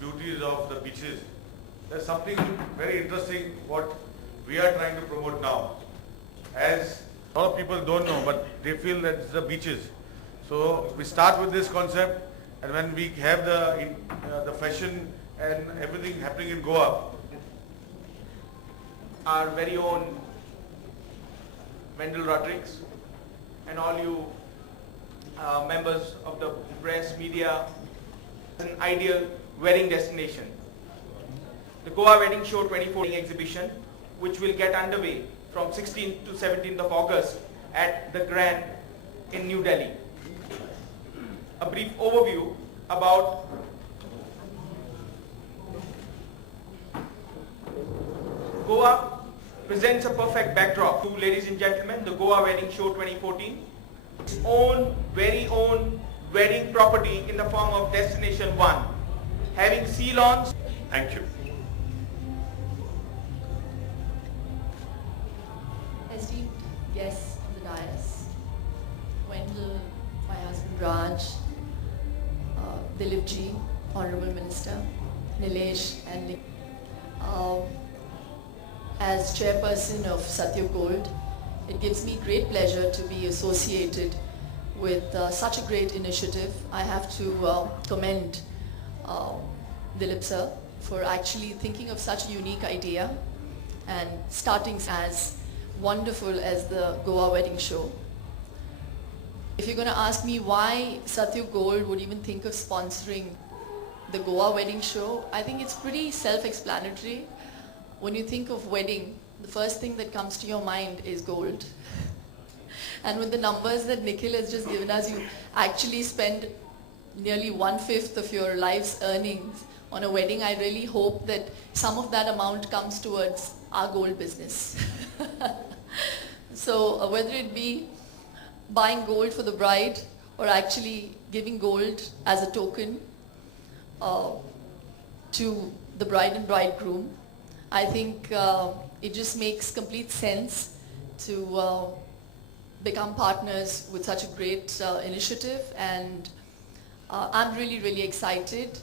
Beauties of the beaches. There's something very interesting what we are trying to promote now. As a lot of people don't know, but they feel that it's the beaches. So we start with this concept, and when we have the fashion and everything happening in Goa, our very own Wendell Rodrigues and all you members of the press, media, an ideal wedding destination. The Goa Wedding Show 2014 exhibition, which will get underway from 16th to 17th of August at the Grand in New Delhi. A brief overview about Goa presents a perfect backdrop to, ladies and gentlemen, the Goa Wedding Show 2014. Its own, very own wedding property in the form of Destination One, having sea lawns. thank you. Esteemed guests on the dais, Wendell, my husband Raj, Dilip ji, Honorable Minister, Nilesh and Nick. As chairperson of Satya Gold, it gives me great pleasure to be associated with such a great initiative. I have to commend Dilip sir for actually thinking of such a unique idea and starting as wonderful as the Goa Wedding Show. If you're going to ask me why Satya Gold would even think of sponsoring the Goa Wedding Show, I think it's pretty self-explanatory. When you think of wedding, the first thing that comes to your mind is gold. And with the numbers that Nikhil has just given us, you actually spend nearly 1/5 of your life's earnings on a wedding. I really hope that some of that amount comes towards our gold business. So whether it be buying gold for the bride or actually giving gold as a token to the bride and bridegroom, I think it just makes complete sense to become partners with such a great initiative, and I'm really, really excited.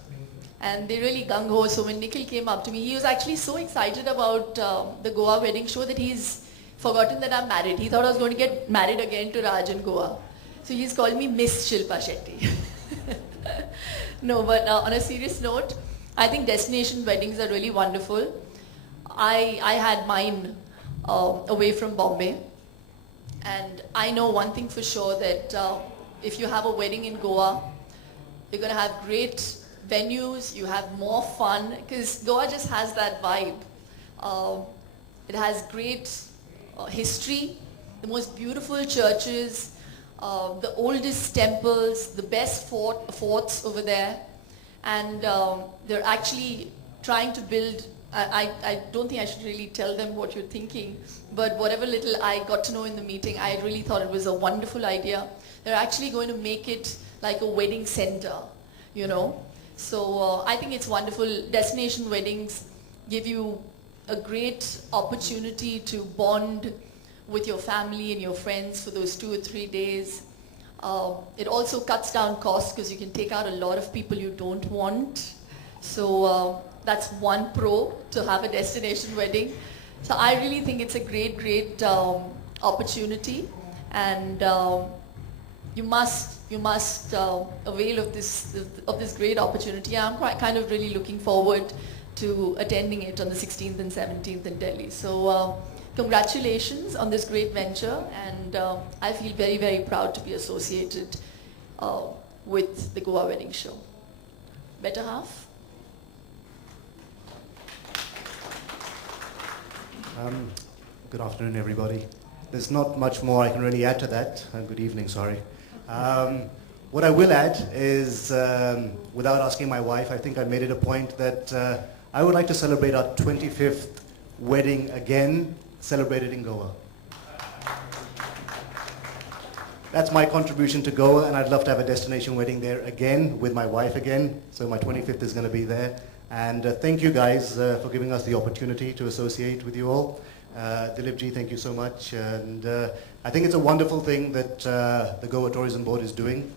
And they're really gung-ho. So when Nikhil came up to me, he was actually so excited about the Goa Wedding Show that he's forgotten that I'm married. He thought I was going to get married again to Raj in Goa. So he's called me Miss Shilpa Shetty. No, but on a serious note, I think destination weddings are really wonderful. I had mine away from Bombay. And I know one thing for sure, that if you have a wedding in Goa, you're going to have great venues, you have more fun, because Goa just has that vibe. It has great history, the most beautiful churches, the oldest temples, the best forts over there, and they're actually trying to build. I don't think I should really tell them what you're thinking, but whatever little I got to know in the meeting, I really thought it was a wonderful idea. They're actually going to make it like a wedding center, you know. So I think it's wonderful. Destination weddings give you a great opportunity to bond with your family and your friends for those 2 or 3 days. It also cuts down costs because you can take out a lot of people you don't want. So that's one pro to have a destination wedding. So I really think it's a great opportunity, and you must avail of this great opportunity. I'm kind of really looking forward to attending it on the 16th and 17th in Delhi. So congratulations on this great venture, and I feel very, very proud to be associated with the Goa Wedding Show. Better half? Good afternoon, everybody. There's not much more I can really add to that. Good evening, sorry. What I will add is, without asking my wife, I think I made it a point that I would like to celebrate our 25th wedding again, celebrated in Goa. That's my contribution to Goa, and I'd love to have a destination wedding there again with my wife again. So my 25th is going to be there. And thank you guys for giving us the opportunity to associate with you all. Dilipji, thank you so much. And I think it's a wonderful thing that the Goa Tourism Board is doing.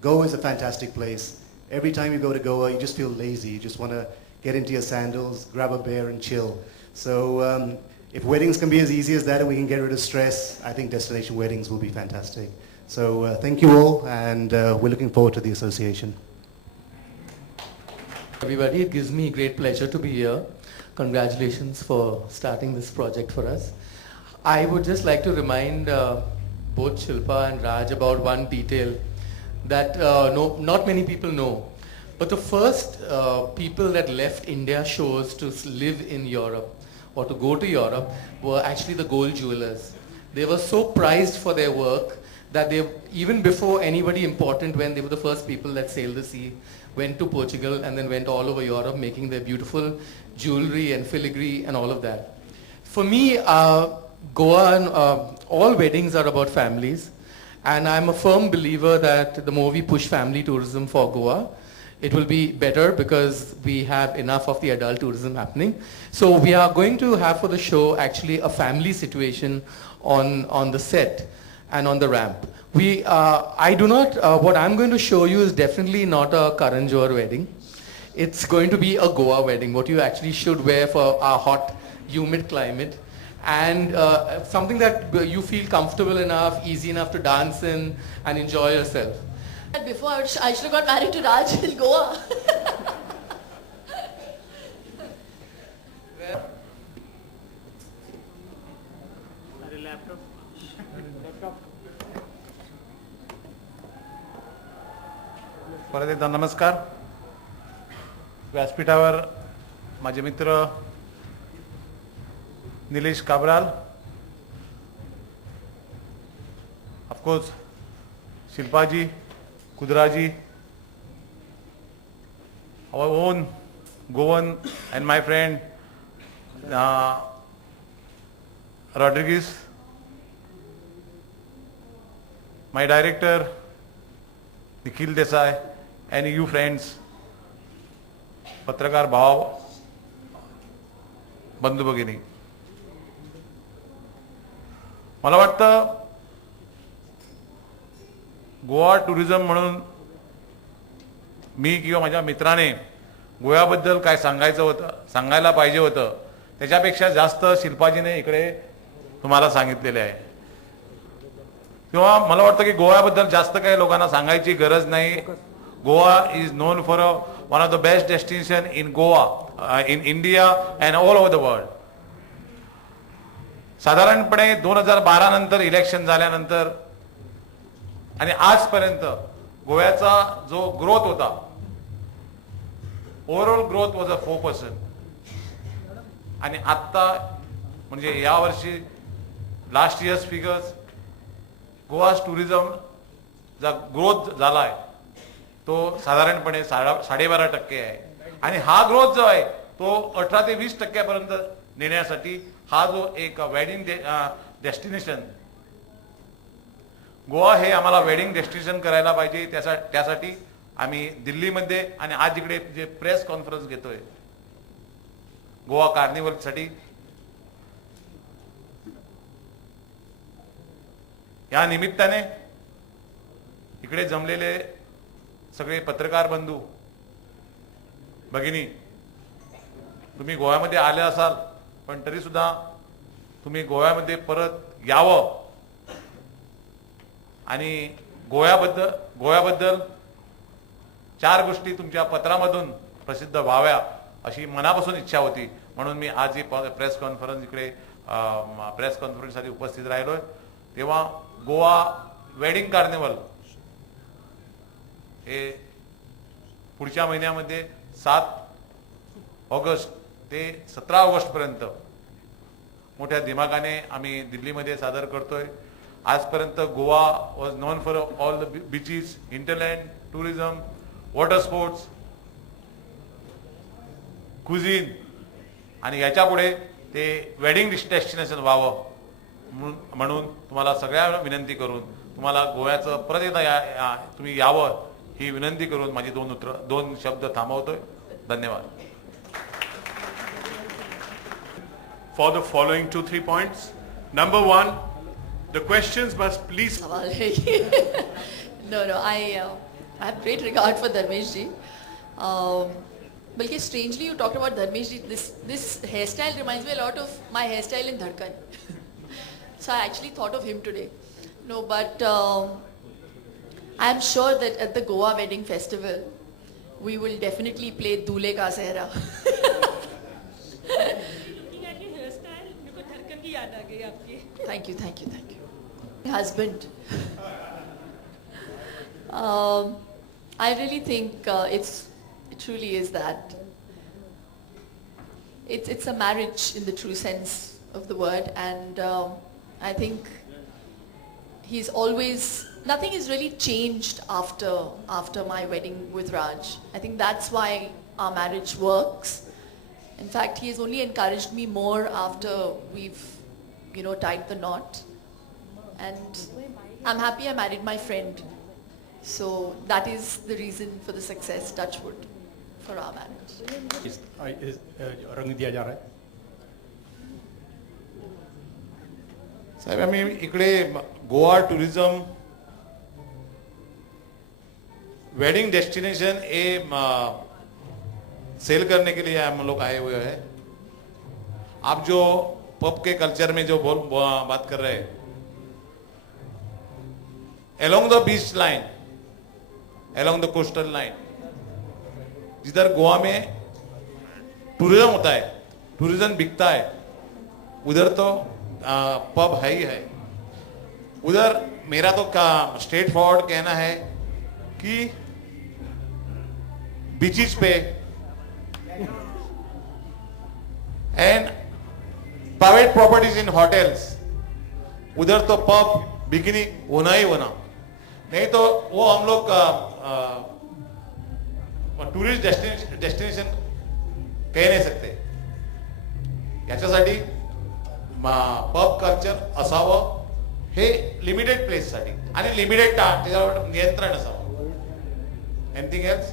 Goa is a fantastic place. Every time you go to Goa, you just feel lazy. You just want to get into your sandals, grab a beer and chill. So if weddings can be as easy as that and we can get rid of stress, I think destination weddings will be fantastic. So thank you all, and we're looking forward to the association. Everybody, it gives me great pleasure to be here. Congratulations for starting this project for us. I would just like to remind both Shilpa and Raj about one detail that not many people know. But the first people that left India shores to live in Europe or to go to Europe were actually the gold jewelers. They were so prized for their work that they, even before anybody important, when they were the first people that sailed the sea, went to Portugal and then went all over Europe making their beautiful jewelry and filigree and all of that. For me, Goa and all weddings are about families, and I'm a firm believer that the more we push family tourism for Goa, it will be better because we have enough of the adult tourism happening. So we are going to have for the show actually a family situation on the set and on the ramp. What I'm going to show you is definitely not a Karan Johar wedding. It's going to be a Goa wedding, what you actually should wear for our hot, humid climate. And something that you feel comfortable enough, easy enough to dance in and enjoy yourself. Before I should have got married to Raj in Goa. परत एकदा नमस्कार. व्यासपीठावर माझे मित्र Nilesh Cabral, of course शिल्पाजी, कुदराजी, our own Goan and my friend Rodriguez, my director Nikhil Desai, and you friends, पत्रकार भाव, बंधू भगिनी. मला वाटतं गोवा टुरिझम म्हणून मी किंवा माझ्या मित्राने गोव्याबद्दल काय सांगायला पाहिजे होतं त्याच्यापेक्षा जास्त शिल्पाजीने इकडे तुम्हाला सांगितलेले आहे. किंवा मला वाटतं की गोव्याबद्दल जास्त काही लोकांना सांगायची गरज नाही. Goa is known for one of the best destination in Goa, in India and all over the world. साधारणपणे 2012 नंतर इलेक्शन झाल्यानंतर आणि आजपर्यंत गोव्याचा जो ग्रोथ होता, ओव्हरऑल ग्रोथ वॉज 4%. आणि आता म्हणजे या वर्षी last years figures Goa tourism जा ग्रोथ झाला आहे तो साधारणपणे 12.5% आहे. आणि हा ग्रोथ जो आहे तो 18 ते 20% पर्यंत नेण्यासाठी हा जो एक वेडिंग डेस्टिनेशन गोवा हे आम्हाला वेडिंग डेस्टिनेशन करायला पाहिजे. त्यासाठी आम्ही दिल्लीमध्ये आणि आज इकडे जे प्रेस कॉन्फरन्स घेतोय गोवा कार्निवल साठी, या निमित्ताने इकडे जमलेले सगळे पत्रकार बंधू भगिनी, तुम्ही गोव्यामध्ये आले असाल पण तरी सुद्धा तुम्ही गोव्यामध्ये परत यावं आणि गोव्याबद्दल 4 गोष्टी तुमच्या पत्रामधून प्रसिद्ध व्हाव्या अशी मनापासून इच्छा होती. म्हणून मी आज ही प्रेस कॉन्फरन्स इकडे प्रेस कॉन्फरन्ससाठी उपस्थित राहिलोय. तेव्हा गोवा वेडिंग कार्निवल हे पुढच्या महिन्यामध्ये 7 ऑगस्ट ते 17 ऑगस्ट पर्यंत मोठ्या दिमागाने आम्ही दिल्लीमध्ये सादर करतोय. आजपर्यंत Goa was known for all the beaches, hinterland, tourism, water sports, cuisine, आणि याच्या पुढे ते वेडिंग डेस्टिनेशन व्हावं म्हणून तुम्हाला सगळ्या विनंती करून तुम्हाला गोव्याचं परत एकदा तुम्ही यावं ही विनंती करून माझी दोन शब्द थांबवतोय. धन्यवाद. For the following 2-3 points. Number one, the questions must please. सवाल है ये. No, I have great regard for Dharmesh ji. बल्कि strangely you talked about Dharmesh ji. This hairstyle reminds me a lot of my hairstyle in Dhadkan. So I actually thought of him today. No, but I am sure that at the Goa Wedding Festival, we will definitely play Dule Ka Sehra. Thank you. My husband. I really think it truly is that. It's a marriage in the true sense of the word, and I think he's always, nothing has really changed after my wedding with Raj. I think that's why our marriage works. In fact, he has only encouraged me more after we've, tied the knot. And I'm happy I married my friend. So that is the reason for the success, touch wood, for our marriage. रंग दिया जा रहा है. साहेब, आम्ही इकडे Goa tourism wedding destination sell करने के लिए हम लोग आए हुए हैं. आप जो पब के कल्चर में जो बात कर रहे हैं, along the beach line, along the coastal line, जिधर गोवा में टूरिज्म होता है, टूरिज्म बिकता है, उधर तो पब है ही है. उधर मेरा तो स्ट्रेट फॉरवर्ड कहना है कि बीचेस पे and private properties in hotels, उधर तो पब बिकनी होना ही होना. नहीं तो वो हम लोग टूरिस्ट डेस्टिनेशन कह नाही सकते. याच्यासाठी पब कल्चर असावं हे लिमिटेड प्लेस साठी आणि लिमिटेड त्याच्यावर नियंत्रण असावं. Anything else?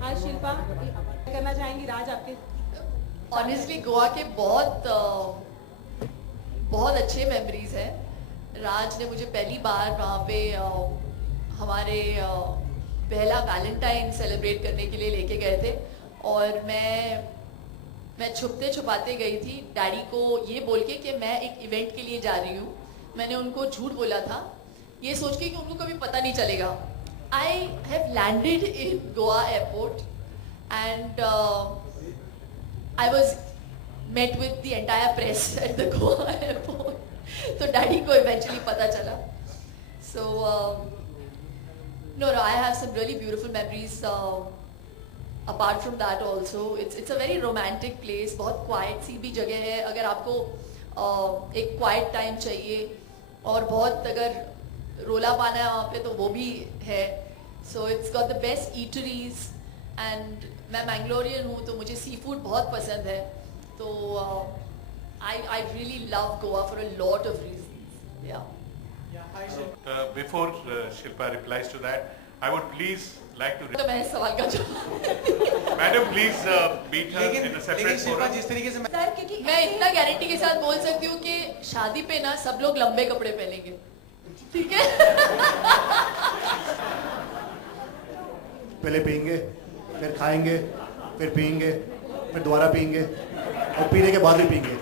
हाँ शिल्पा, करना चाहेंगी राज आपके? ऑनेस्टली गोवा के बहुत अच्छे मेमोरीज हैं. राज ने मुझे पहली बार वहाँ पे हमारे पहला वैलेंटाइन सेलिब्रेट करने के लिए लेके गए थे, और मैं छुपते छुपाते गई थी डैडी को ये बोल के कि मैं एक इवेंट के लिए जा रही हूँ. मैंने उनको झूठ बोला था ये सोच के कि उनको कभी पता नहीं चलेगा. I have landed in Goa airport and I was met with the entire press at the Goa airport. So daddy को eventually पता चला. So no, I have some really beautiful memories. Apart from that also, it's a very romantic place. बहुत quiet सी भी जगह है. अगर आपको एक quiet time चाहिए और बहुत अगर रोला पाना है वहाँ पे तो वो भी है. So it's got the best eateries. And मैं मैंगलोरियन हूँ तो मुझे सी फूड बहुत पसंद है. तो I really love Goa for a lot of reasons. Yeah. Before Shilpa replies to that, I would please like to. तो मैं इस सवाल का जवाब. Madam, please meet her in a separate forum. Sir क्योंकि मैं इतना गारंटी के साथ बोल सकती हूँ कि शादी पे ना सब लोग लंबे कपड़े पहनेंगे. ठीक है? पहले पियेंगे, फिर खाएंगे, फिर पियेंगे, फिर दोबारा पियेंगे और पीने के बाद भी पियेंगे.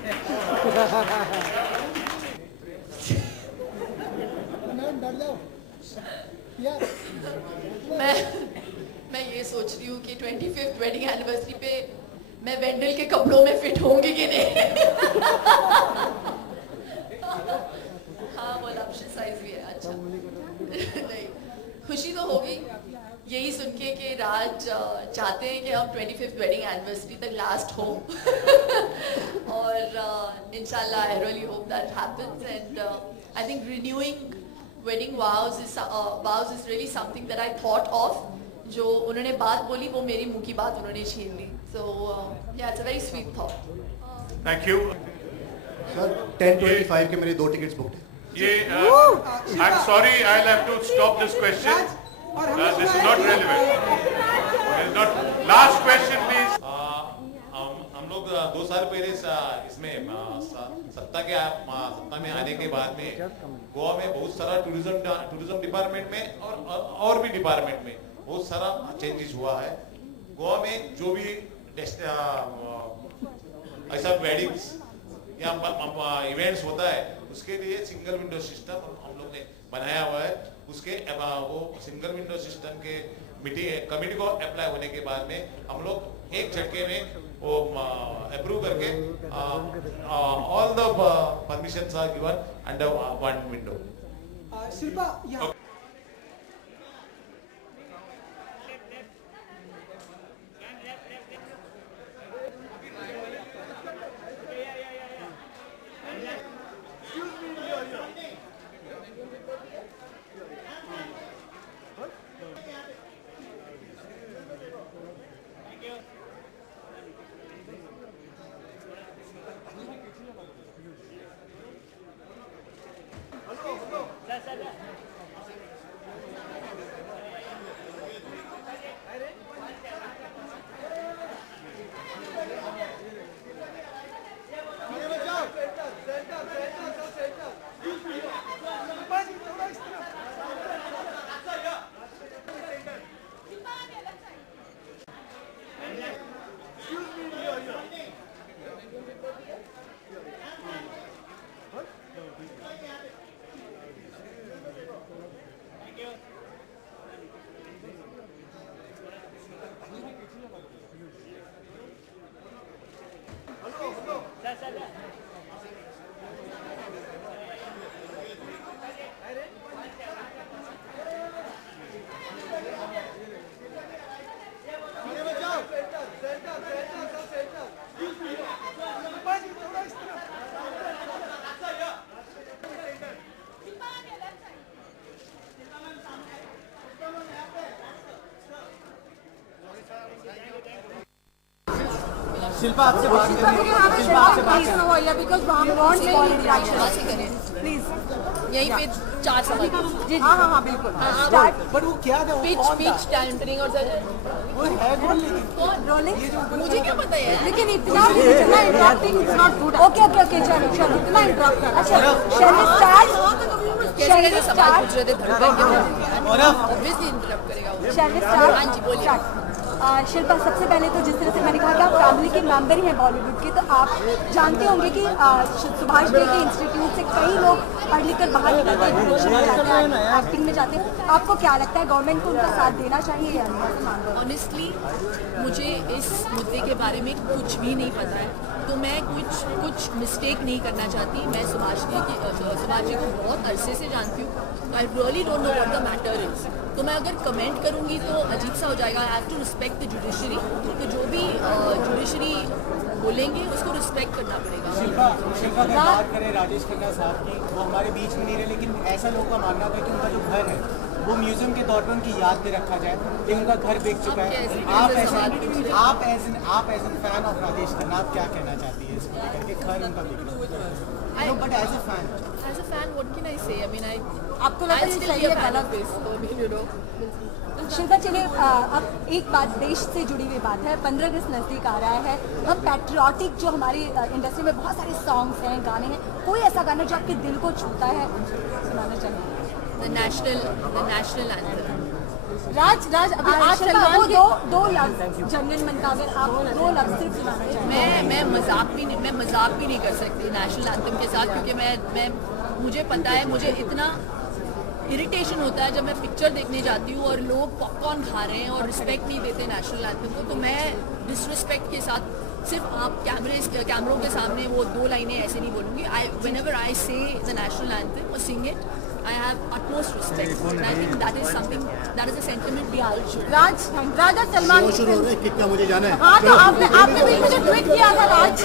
मैं ये सोच रही हूँ कि 25th वेडिंग एनिवर्सरी पे मैं वेंडल के कपड़ों में फिट होंगी कि नहीं. हाँ, वो लक्ष्य साइज भी है. अच्छा नहीं, खुशी तो होगी यही सुन के कि राज चाहते हैं कि हम 25th वेडिंग एनिवर्सरी तक लास्ट हो और इंशाल्लाह I really hope that happens and I think renewing wedding vows is really something that I thought of. जो उन्होंने बात बोली वो मेरी मुंह की बात उन्होंने छीन ली. So yeah, it's a very sweet thought. Thank you. Sir 10:25 के मेरे 2 टिकट्स बुक्ड हैं. ये I'm sorry, I'll have to stop this question. This is not relevant. It's not. Last question, please. हम लोग 2 साल पहले इसमें सत्ता में आने के बाद में गोवा में बहुत सारा टूरिज्म डिपार्टमेंट में और भी डिपार्टमेंट में बहुत सारा चेंजेस हुआ है. गोवा में जो भी ऐसा वेडिंग्स या इवेंट्स होता है उसके लिए सिंगल विंडो सिस्टम हम लोग ने बनाया हुआ है. उसके वो सिंगल विंडो सिस्टम के कमिटी को अप्लाई होने के बाद में हम लोग एक झटके में वो अप्रूव करके all the permissions are given under one window. Shilpa यहाँ शिल्पा आपसे बात करें. शिल्पा आपसे बात करें. बिकॉज़ वी वांट करें प्लीज यहीं पे 4 सवाल. हाँ बिल्कुल. पर वो क्या था? पिच टाइमरिंग और वो है कौन? रोलिंग मुझे क्या पता है. लेकिन इतना interrupting is not good. Okay चलो इतना इंटरप्ट कर. अच्छा शैल वी स्टार्ट. कैसे सवाल पूछ रहे थे धड़कन के. ऑब्वियसली इंटरप्ट करेगा वो. Shall we start. हाँ जी बोलिए. शिल्पा सबसे पहले तो जिस तरह से मैंने कहा कि आप फैमिली के मेंबर ही हैं बॉलीवुड के, तो आप जानते होंगे कि सुभाष डे के इंस्टीट्यूट से कई लोग पढ़ लिख कर बाहर निकल के डायरेक्शन में जाते हैं, एक्टिंग में जाते हैं. आपको क्या लगता है गवर्नमेंट को उनका साथ देना चाहिए या नहीं? ऑनेस्टली मुझे इस मुद्दे के बारे में कुछ भी नहीं पता है, तो मैं कुछ मिस्टेक नहीं करना चाहती. मैं सुभाष जी को बहुत अरसे से जानती हूँ. I really don't know what the matter is. तो मैं अगर कमेंट करूँगी तो अजीब सा हो जाएगा. I have to respect the judiciary. तो जो भी जुडिशरी बोलेंगे उसको रिस्पेक्ट करना पड़ेगा. शिल्पा अगर बात करें राजेश खन्ना साहब की, वो हमारे बीच में नहीं रहे, लेकिन ऐसा लोगों का मानना था कि उनका जो घर है वो म्यूजियम के तौर पर उनकी याद में रखा जाए, लेकिन उनका घर बिक चुका है. आप as an fan of Rajesh Khanna आप क्या कहना चाहती है इसको लेकर के घर उनका बिक रहा है? But as a fan what can I say. I mean आपको लगता है सही है गलत? शिल्पा चलिए अब एक बात देश से जुड़ी हुई बात है. 15 अगस्त नज़दीक आ रहा है. हम पैट्रियाटिक जो हमारी इंडस्ट्री में बहुत सारे सॉन्ग्स हैं, गाने हैं, कोई ऐसा गाना जो आपके दिल को छूता है सुनाना चाहिए? The national anthem. राज अभी आज वो दो लफ्ज जनगण मन का, अगर आप 2 लफ्ज सिर्फ सुनाना चाहिए. मैं मजाक भी नहीं कर सकती नेशनल एंथम के साथ, क्योंकि मैं मुझे पता है, मुझे इतना इरिटेशन होता है जब मैं पिक्चर देखने जाती हूँ और लोग पॉपकॉर्न खा रहे हैं और रिस्पेक्ट नहीं देते नेशनल एंथम को. तो मैं डिसरिस्पेक्ट के साथ सिर्फ आप कैमरों के सामने वो 2 लाइनें ऐसे नहीं बोलूँगी. व्हेनेवर आई से द नेशनल एंथम और sing it, I have utmost respect, and I think that is something, that is a sentiment we all should. Raj और सलमान शुरू हो रहा है, कितना मुझे जाना है। हाँ तो आपने भी मुझे ट्वीट किया था राज।